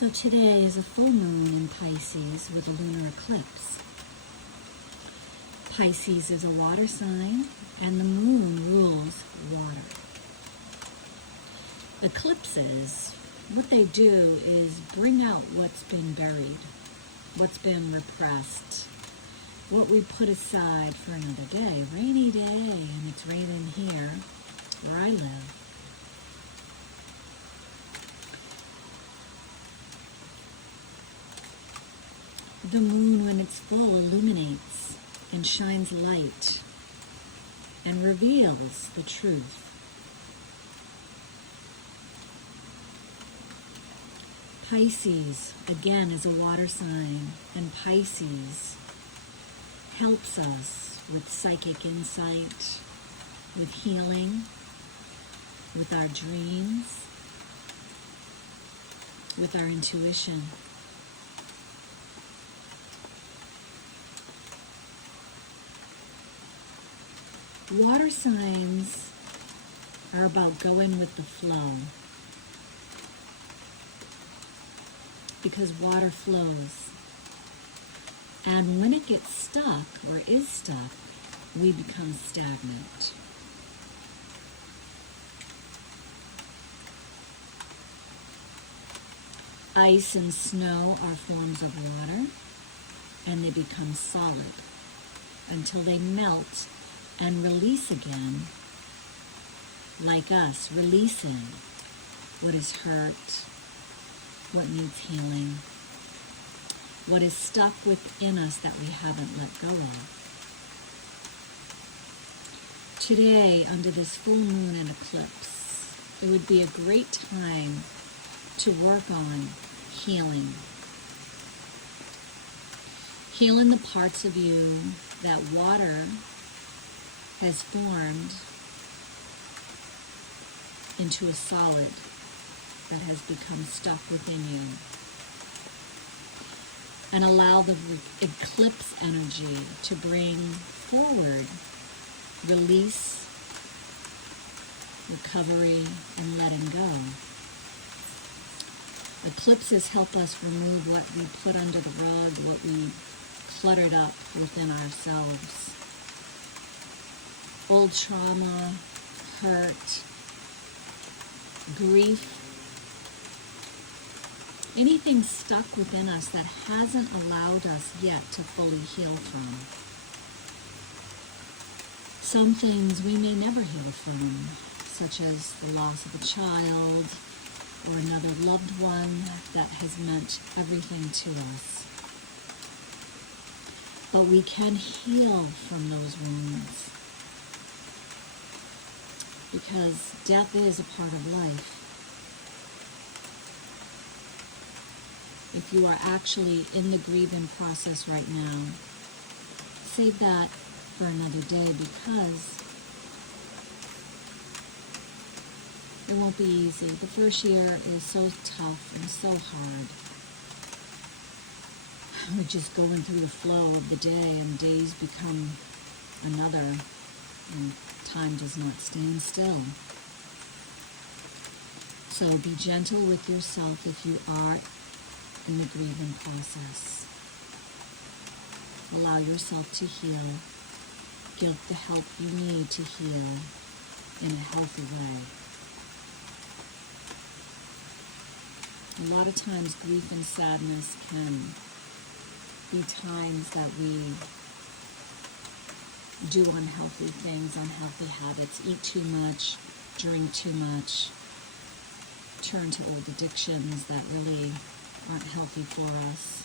So today is a full moon in Pisces with a lunar eclipse. Pisces is a water sign, and the moon rules water. Eclipses, what they do is bring out what's been buried, what's been repressed, what we put aside for another day. Rainy day, and it's raining here where I live. The moon, when it's full, illuminates and shines light and reveals the truth. Pisces, again, is a water sign, and Pisces helps us with psychic insight, with healing, with our dreams, with our intuition. Water signs are about going with the flow, because water flows. And when it gets stuck, or is stuck, we become stagnant. Ice and snow are forms of water, and they become solid until they melt and release again, like us, releasing what is hurt, what needs healing, what is stuck within us that we haven't let go of. Today, under this full moon and eclipse, it would be a great time to work on healing. Healing the parts of you that water has formed into a solid that has become stuck within you. And allow the eclipse energy to bring forward release, recovery, and letting go. Eclipses help us remove what we put under the rug, what we cluttered up within ourselves. Old trauma, hurt, grief, anything stuck within us that hasn't allowed us yet to fully heal from. Some things we may never heal from, such as the loss of a child or another loved one that has meant everything to us. But we can heal from those wounds, because death is a part of life. If you are actually in the grieving process right now, save that for another day, because it won't be easy. The first year is so tough and so hard. We're just going through the flow of the day, and days become another, and time does not stand still. So be gentle with yourself if you are in the grieving process. Allow yourself to heal. Get the help you need to heal in a healthy way. A lot of times grief and sadness can be times that we do unhealthy things, unhealthy habits, eat too much, drink too much, turn to old addictions that really aren't healthy for us.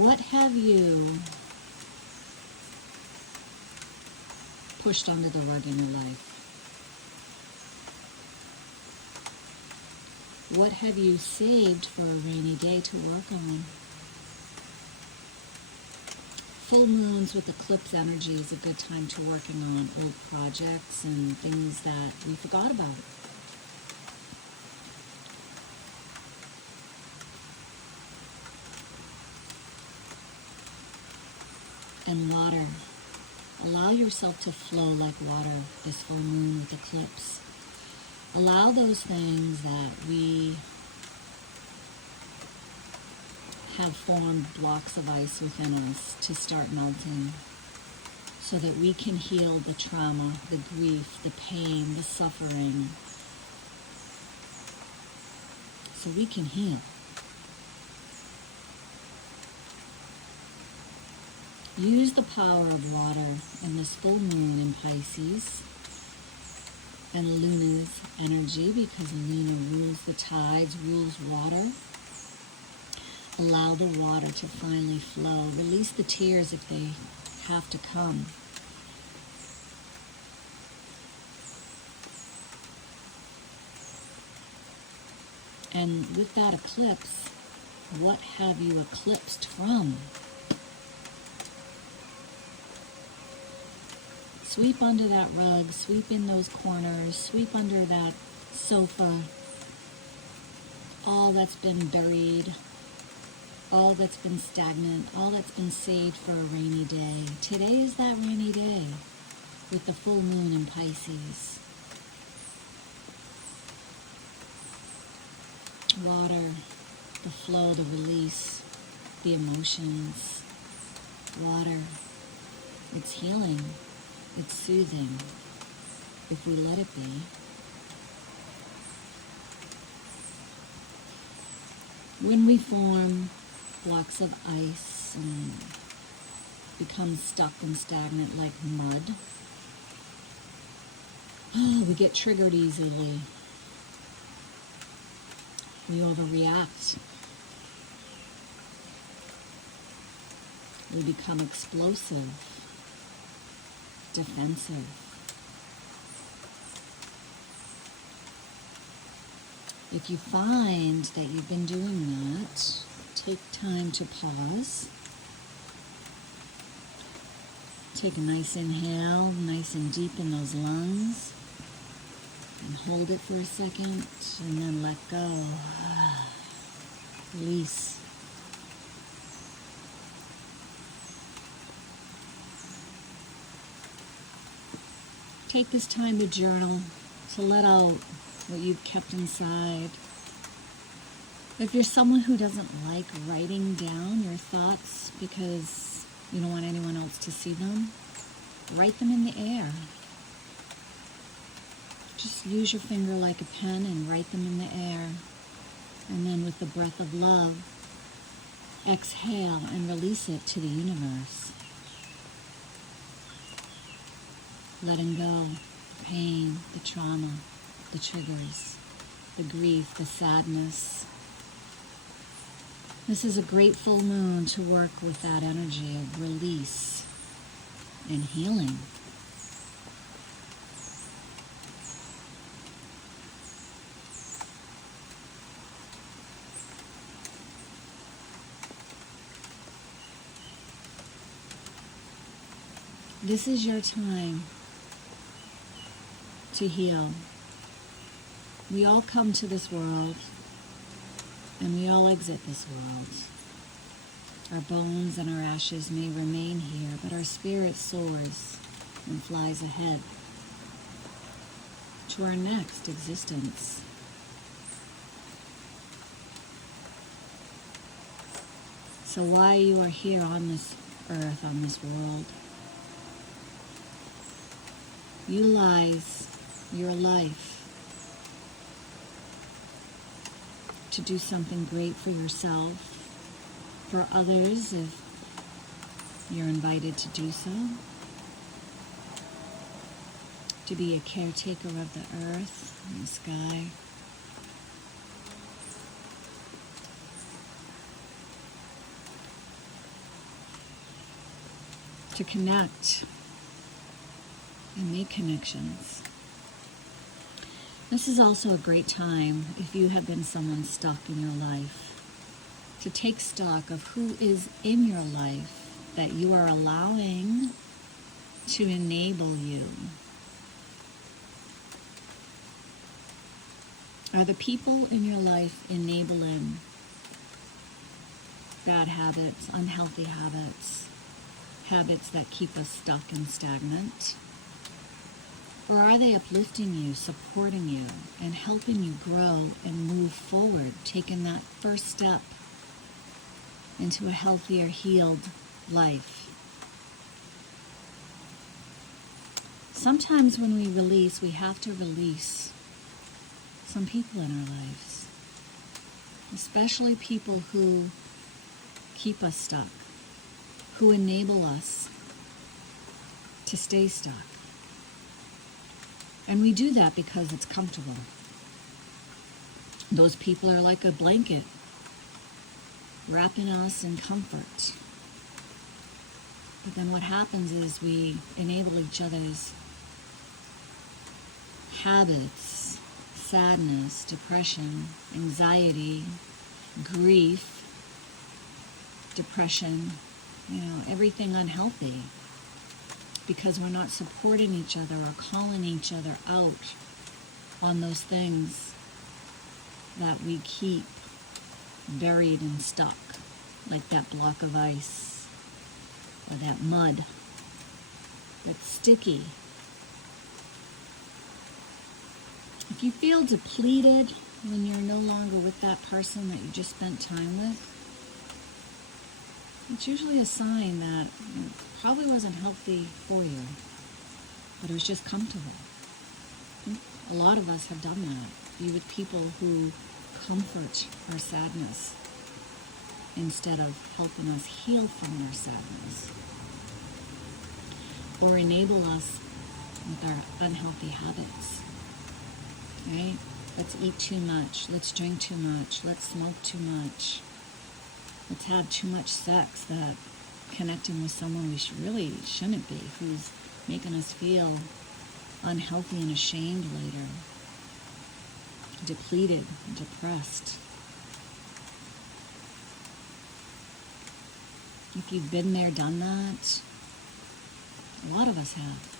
What have you pushed under the rug in your life? What have you saved for a rainy day to work on? Full moons with eclipse energy is a good time to working on old projects and things that we forgot about. And water. Allow yourself to flow like water this full moon with eclipse. Allow those things that we have formed blocks of ice within us to start melting so that we can heal the trauma, the grief, the pain, the suffering, so we can heal. Use the power of water in this full moon in Pisces and Luna's energy, because Luna rules the tides, rules water. Allow the water to finally flow. Release the tears if they have to come. And with that eclipse, what have you eclipsed from? Sweep under that rug, sweep in those corners, sweep under that sofa, all that's been buried, all that's been stagnant, all that's been saved for a rainy day. Today is that rainy day with the full moon in Pisces. Water, the flow, the release, the emotions. Water, it's healing. It's soothing, if we let it be. When we form blocks of ice and become stuck and stagnant like mud, we get triggered easily. We overreact. We become explosive, defensive. If you find that you've been doing that, take time to pause. Take a nice inhale, nice and deep in those lungs, and hold it for a second, and then let go. Release. Take this time to journal, to let out what you've kept inside. If you're someone who doesn't like writing down your thoughts because you don't want anyone else to see them, write them in the air. Just use your finger like a pen and write them in the air. And then with the breath of love, exhale and release it to the universe. Letting go, the pain, the trauma, the triggers, the grief, the sadness. This is a great full moon to work with that energy of release and healing. This is your time to heal. We all come to this world and we all exit this world. Our bones and our ashes may remain here, but our spirit soars and flies ahead to our next existence. So while you are here on this earth, on this world, utilize your life to do something great for yourself, for others if you're invited to do so, to be a caretaker of the earth and the sky. To connect and make connections. This is also a great time, if you have been someone stuck in your life, to take stock of who is in your life that you are allowing to enable you. Are the people in your life enabling bad habits, unhealthy habits, habits that keep us stuck and stagnant? Or are they uplifting you, supporting you, and helping you grow and move forward, taking that first step into a healthier, healed life? Sometimes when we release, we have to release some people in our lives, especially people who keep us stuck, who enable us to stay stuck. And we do that because it's comfortable. Those people are like a blanket, wrapping us in comfort. But then what happens is we enable each other's habits, sadness, depression, anxiety, grief, depression, everything unhealthy, because we're not supporting each other or calling each other out on those things that we keep buried and stuck, like that block of ice or that mud that's sticky. If you feel depleted when you're no longer with that person that you just spent time with, it's usually a sign that it probably wasn't healthy for you, but it was just comfortable. I think a lot of us have done that, be with people who comfort our sadness instead of helping us heal from our sadness, or enable us with our unhealthy habits, right? Let's eat too much, let's drink too much, let's smoke too much, let's have too much sex, that connecting with someone we really shouldn't be, who's making us feel unhealthy and ashamed later, depleted, depressed. If you've been there, done that, a lot of us have.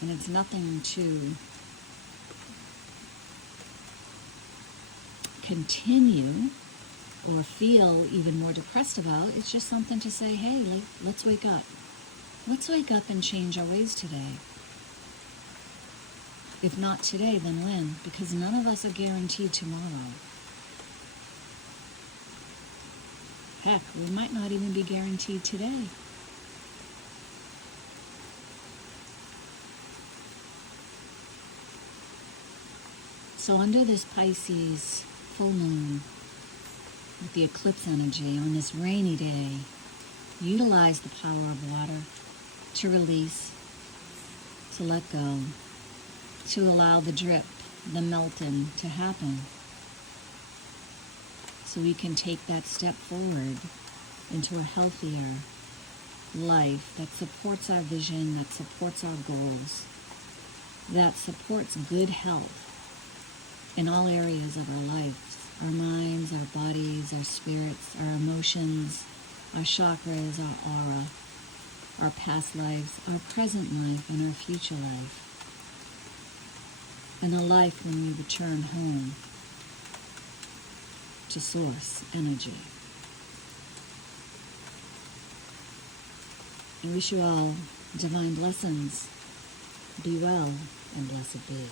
And it's nothing to continue or feel even more depressed about. It's just something to say, hey, let's wake up. Let's wake up and change our ways today. If not today, then when? Because none of us are guaranteed tomorrow. Heck, we might not even be guaranteed today. So under this Pisces full moon, with the eclipse energy on this rainy day, utilize the power of water to release, to let go, to allow the drip, the melting to happen, so we can take that step forward into a healthier life that supports our vision, that supports our goals, that supports good health in all areas of our lives, our minds, our bodies, our spirits, our emotions, our chakras, our aura, our past lives, our present life, and our future life, and a life when we return home to source energy. I wish you all divine blessings. Be well and blessed be.